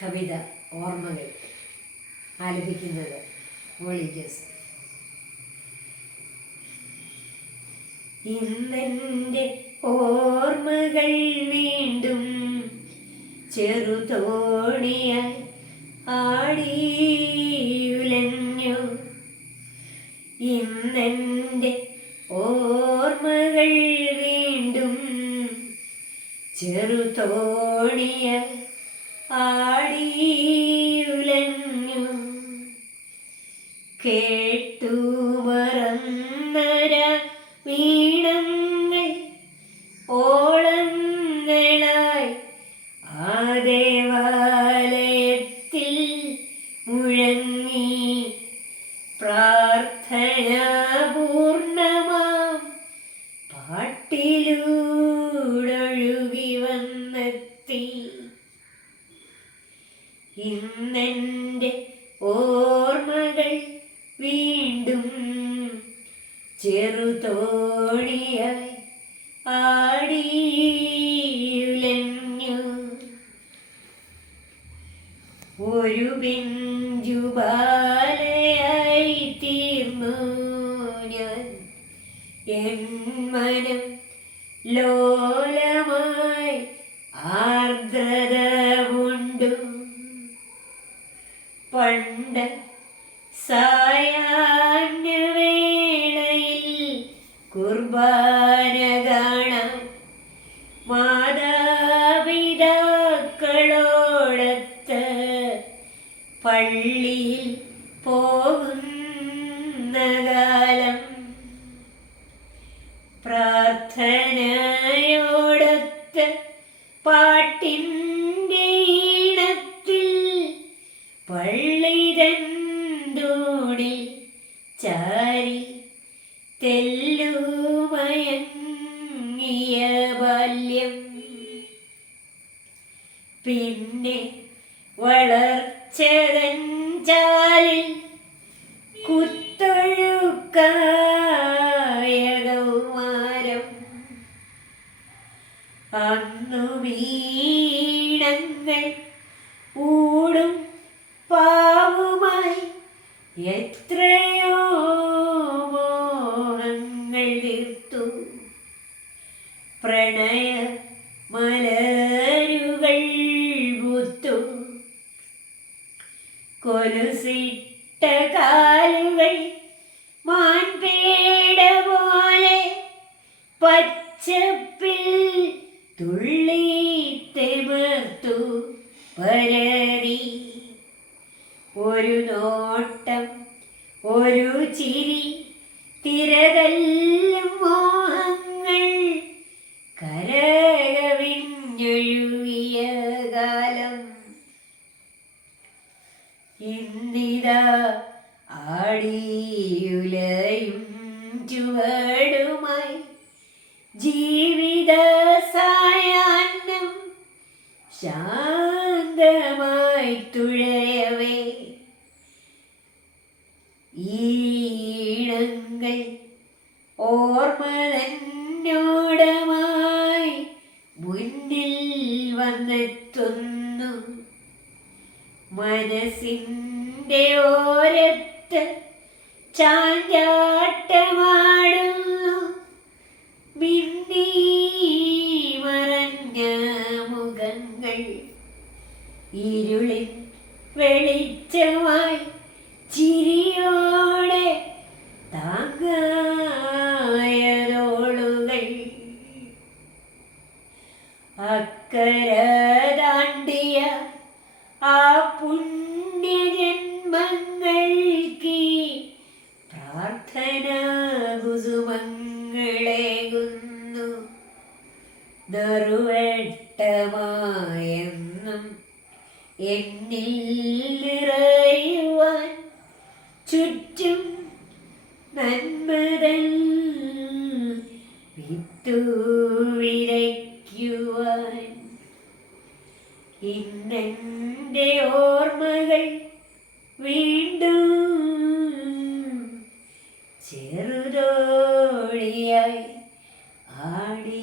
കവിത ഓർമ്മകൾ ആലപിക്കുന്നത് ഒളിജസ് ഇന്നെന്റെ ഓർമ്മകൾ വീണ്ടും ചെറുതോണിയായി ആടിയുലഞ്ഞു. ഇന്നെന്റെ ഓർമ്മകൾ വീണ്ടും ചെറുതോണിയായി ആടിയുലഞ്ഞു കേട്ടു ഇന്നെന്റെ ഓർമ്മകൾ വീണ്ടും ചെറുതോണിയായി ആടിയുലഞ്ഞു. ഒരു ബിഞ്ചുബാലയായി തീർന്നു ഞാൻ. എൻ മനം ലോലമായി ആർദ്രത കൊണ്ടു പണ്ട് സായാഹ്നവേളയിൽ കുർബാന കാണാൻ മാതാപിതാക്കളോടത്ത് പള്ളിയിൽ പോകുന്ന കാലം പ്രാർത്ഥനയോടത്ത് പാട്ടിന്റെ ഈണത്തിൽ പള്ളിരണ്ടോടി ബാല്യം പിന്നെ വളർച്ചതഞ്ചാലിൽ കുത്തൊഴുക്കായ കൗമാരം അന്നു വീണങ്ങൾ ഊടും പാവുമായി എത്രയോ പ്രണയ മലരുകൾ പൂത്തു കൊലുസിട്ട കാലുകൾ മാൻപേട പോലെ പച്ചപ്പിൽ തുള്ളി തെമർത്തു പരറി ഒരു നോട്ടം ഒരു ചിരി ഇന്നിതാ ആടിയുലയും ജീവിത സായാഹ്നം ശാന്തമായി മനസ്സിന്റെ ഓരത്ത് ചാഞ്ചാട്ടമാടുന്നു. ബിന്ദി മറഞ്ഞ മുഖങ്ങൾ ഇരുളിൽ വെളിച്ചമായി വിളയുന്നു നെറുവെട്ടമായെന്നും എന്നിൽ നിറയുവാൻ ചുറ്റും നന്മതൽ വിത്തുവിരയ്ക്കുവാൻ ഇന്നെന്റെ ഓർമ്മകൾ വീണ്ടും ചെറുതോ ആയി ആടി